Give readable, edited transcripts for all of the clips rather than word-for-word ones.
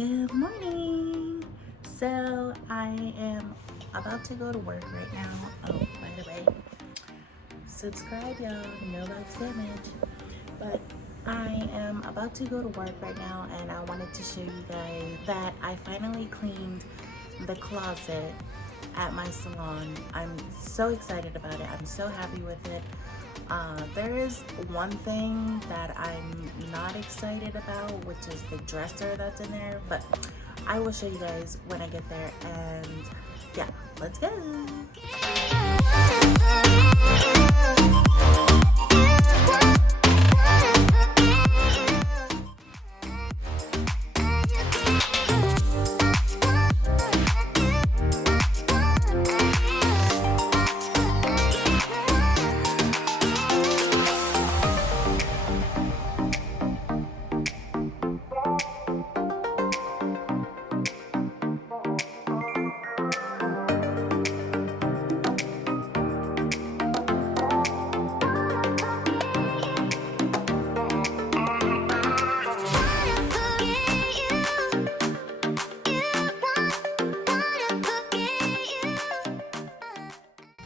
Good morning. So I am about to go to work right now. Oh, by the way, subscribe, y'all. No love sandwich. But I am about to go to work right now, and I wanted to show you guys that I finally cleaned the closet at my salon. I'm so excited about it. I'm so happy with it. There is one thing that I'm not excited about, which is the dresser that's in there, but I will show you guys when I get there. And yeah, let's go.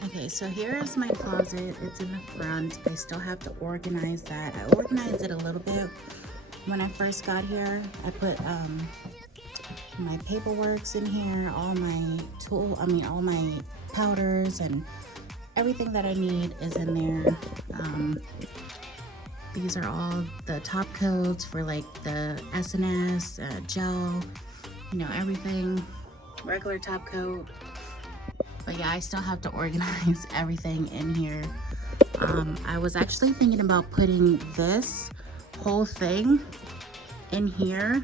Okay, so here is my closet. It's in the front. I still have to organize that. I organized it a little bit when I first got here. I put my paperworks in here, all my powders and everything that I need is in there. These are all the top coats for like the SNS, gel, everything, regular top coat. But yeah, I still have to organize everything in here. I was actually thinking about putting this whole thing in here,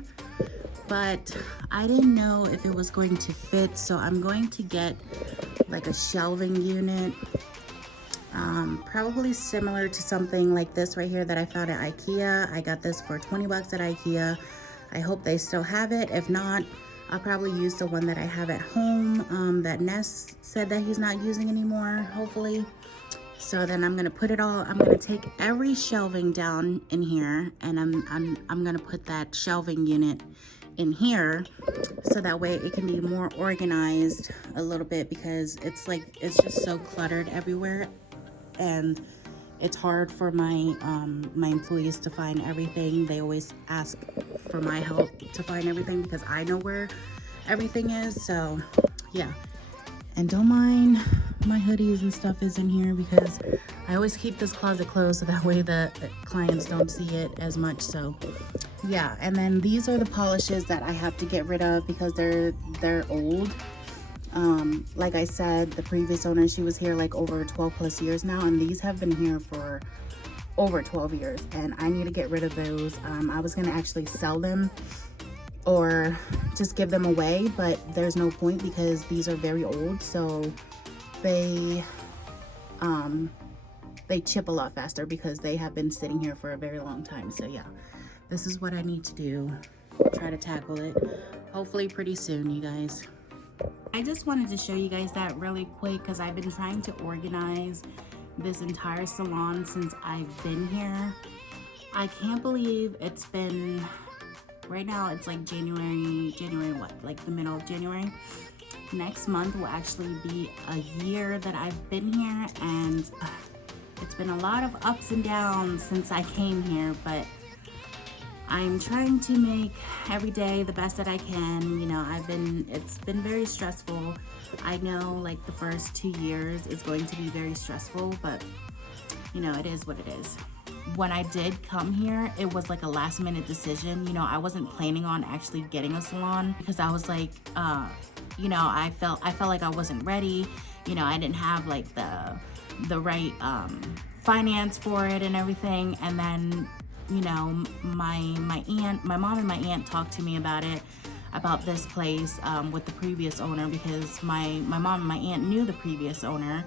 but I didn't know if it was going to fit, so I'm going to get like a shelving unit, probably similar to something like this right here that I found at IKEA. I got this for 20 bucks at IKEA. I hope they still have it. If not, I'll probably use the one that I have at home, that Ness said that he's not using anymore, hopefully. So then I'm gonna take every shelving down in here, and I'm gonna put that shelving unit in here, so that way it can be more organized a little bit, because it's just so cluttered everywhere, and it's hard for my my employees to find everything. They always ask for my help to find everything because I know where everything is. So yeah, and don't mind my hoodies and stuff is in here, because I always keep this closet closed so that way the clients don't see it as much. So yeah, and then these are the polishes that I have to get rid of because they're old. Like I said, the previous owner, she was here like over 12 plus years now, and these have been here for over 12 years, and I need to get rid of those. I was gonna actually sell them or just give them away, but there's no point because these are very old, so they chip a lot faster because they have been sitting here for a very long time. So yeah, this is what I need to do, try to tackle it hopefully pretty soon, you guys. I just wanted to show you guys that really quick because I've been trying to organize this entire salon since I've been here. I can't believe it's been, right now it's like January what, like the middle of January. Next month will actually be a year that I've been here, and it's been a lot of ups and downs since I came here, but I'm trying to make every day the best that I can. It's been very stressful. I know like the first 2 years is going to be very stressful, but it is what it is. When I did come here, it was like a last minute decision. I wasn't planning on actually getting a salon because I was like, I felt like I wasn't ready. I didn't have like the right finance for it and everything. And then my mom and my aunt talked to me about this place with the previous owner, because my mom and my aunt knew the previous owner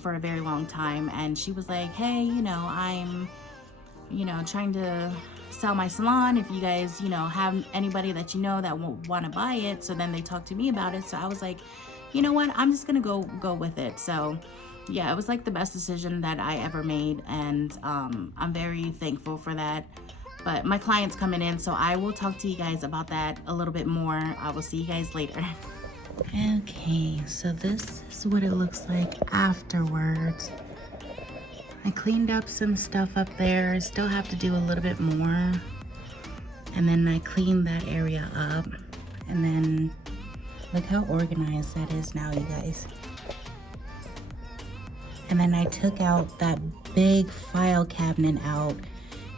for a very long time, and she was like, hey, I'm trying to sell my salon. If you guys have anybody that that will want to buy it. So then they talked to me about it, so I was like, you know what, I'm just gonna go with it. So yeah, it was like the best decision that I ever made, and I'm very thankful for that. But my client's coming in, so I will talk to you guys about that a little bit more. I will see you guys later. Okay, so this is what it looks like afterwards. I cleaned up some stuff up there. I still have to do a little bit more. And then I cleaned that area up. And then look how organized that is now, you guys. And then I took out that big file cabinet out,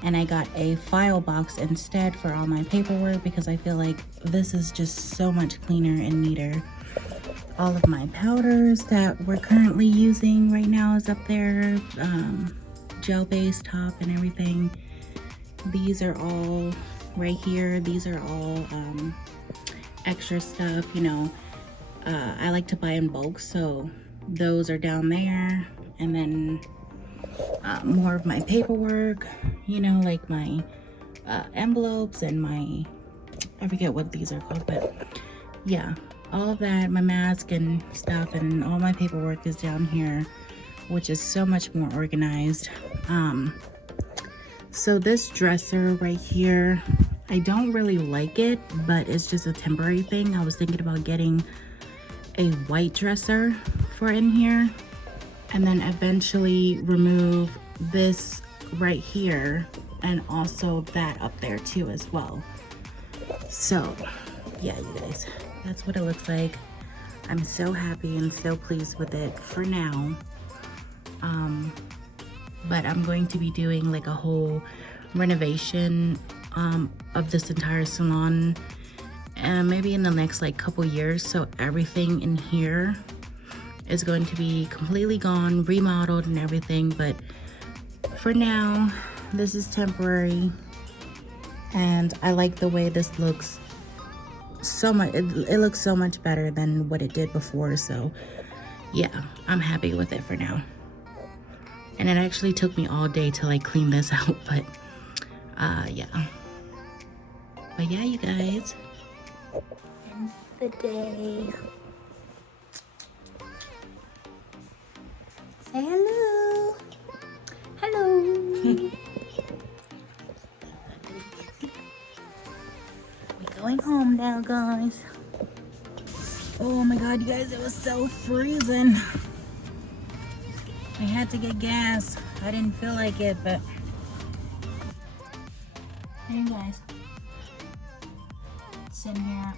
and I got a file box instead for all my paperwork because I feel like this is just so much cleaner and neater. All of my powders that we're currently using right now is up there, gel base top and everything. These are all right here. These are all extra stuff, you know. I like to buy in bulk, so those are down there. And then more of my paperwork, you know, like my envelopes and my, I forget what these are called, but yeah, all of that, my mask and stuff, and all my paperwork is down here, which is so much more organized. So this dresser right here, I don't really like it, but it's just a temporary thing. I was thinking about getting a white dresser for in here, and then eventually remove this right here and also that up there too as well. So yeah, you guys, that's what it looks like. I'm so happy and so pleased with it for now. But I'm going to be doing like a whole renovation of this entire salon, and maybe in the next like couple years. So everything in here is going to be completely gone, remodeled and everything. But for now, this is temporary, and I like the way this looks so much. It looks so much better than what it did before. So yeah, I'm happy with it for now. And it actually took me all day to like clean this out, but yeah. But yeah, you guys, end the day. Say hello. Hello. We're going home now, guys. Oh my god, you guys, it was so freezing. I had to get gas. I didn't feel like it, but hey guys, sitting here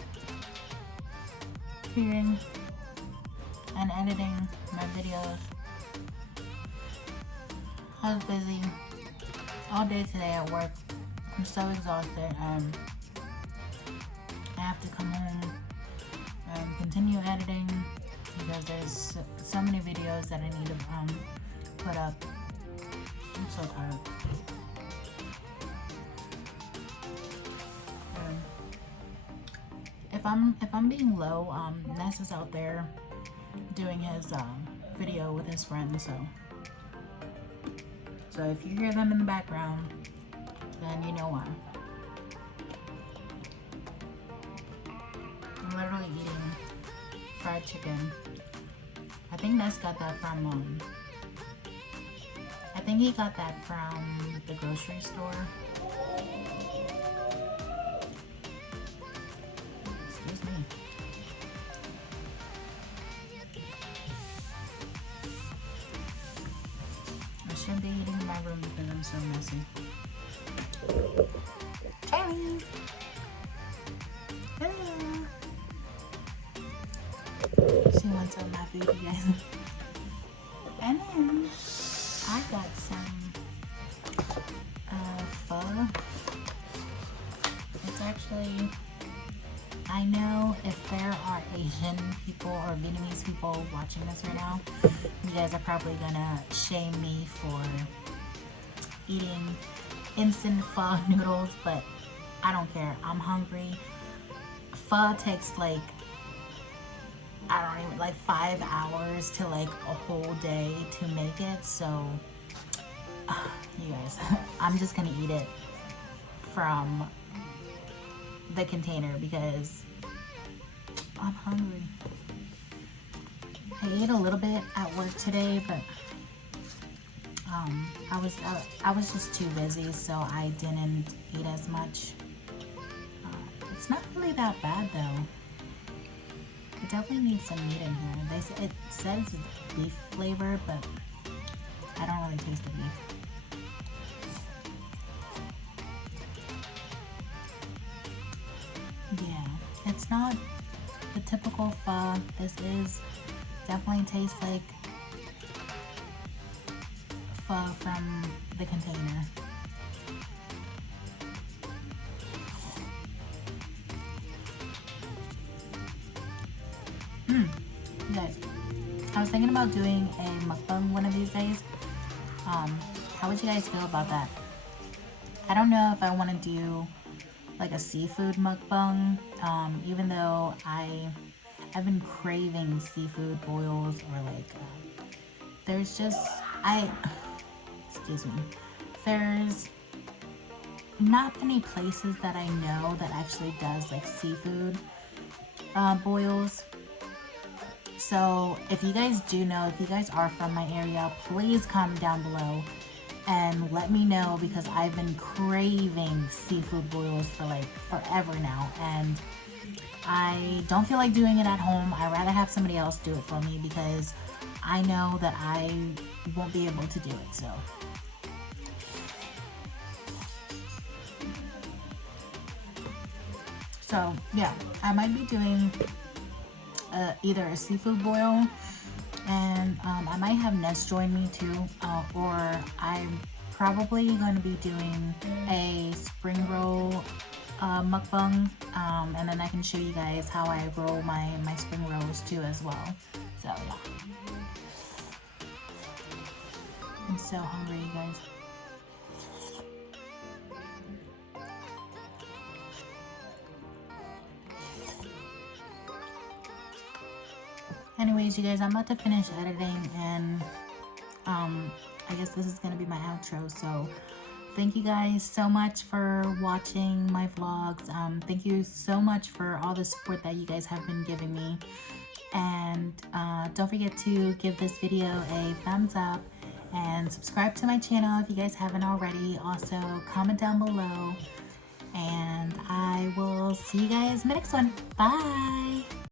clearing and editing my videos. I was busy all day today at work. I'm so exhausted. I have to come home and continue editing because there's so many videos that I need to put up. I'm so tired. If I'm being low, Ness is out there doing his video with his friends, so if you hear them in the background, then you know why. I'm literally eating fried chicken. I think Ness got that from I think he got that from the grocery store. Excuse me. I shouldn't be eating in my room because I'm so messy. Cherry! Hello! She wants some of my food, you guys. And then I got some pho. It's actually, I know if there are Asian people or Vietnamese people watching this right now, you guys are probably gonna shame me for eating instant pho noodles, but I don't care. I'm hungry. Pho takes like, I don't even, like 5 hours to like a whole day to make it. So you guys, I'm just gonna eat it from the container because I'm hungry. I ate a little bit at work today, but I was just too busy, so I didn't eat as much. It's not really that bad though. It definitely needs some meat in here. It says beef flavor, but I don't really taste the beef. Yeah, it's not the typical pho. This is definitely tastes like pho from the container. You guys, I was thinking about doing a mukbang one of these days. How would you guys feel about that? I don't know if I want to do like a seafood mukbang, even though I've been craving seafood boils, or like there's just excuse me, there's not many places that I know that actually does like seafood boils. So if you guys do know, if you guys are from my area, please comment down below and let me know, because I've been craving seafood boils for like forever now, and I don't feel like doing it at home. I'd rather have somebody else do it for me, because I know that I won't be able to do it. So yeah, I might be doing either a seafood boil, and I might have Ness join me too, or I'm probably going to be doing a spring roll mukbang, and then I can show you guys how I roll my spring rolls too as well. So yeah, I'm so hungry, you guys. Anyways, you guys, I'm about to finish editing, and I guess this is gonna be my outro. So thank you guys so much for watching my vlogs. Thank you so much for all the support that you guys have been giving me, and don't forget to give this video a thumbs up and subscribe to my channel if you guys haven't already. Also comment down below, and I will see you guys in the next one. Bye.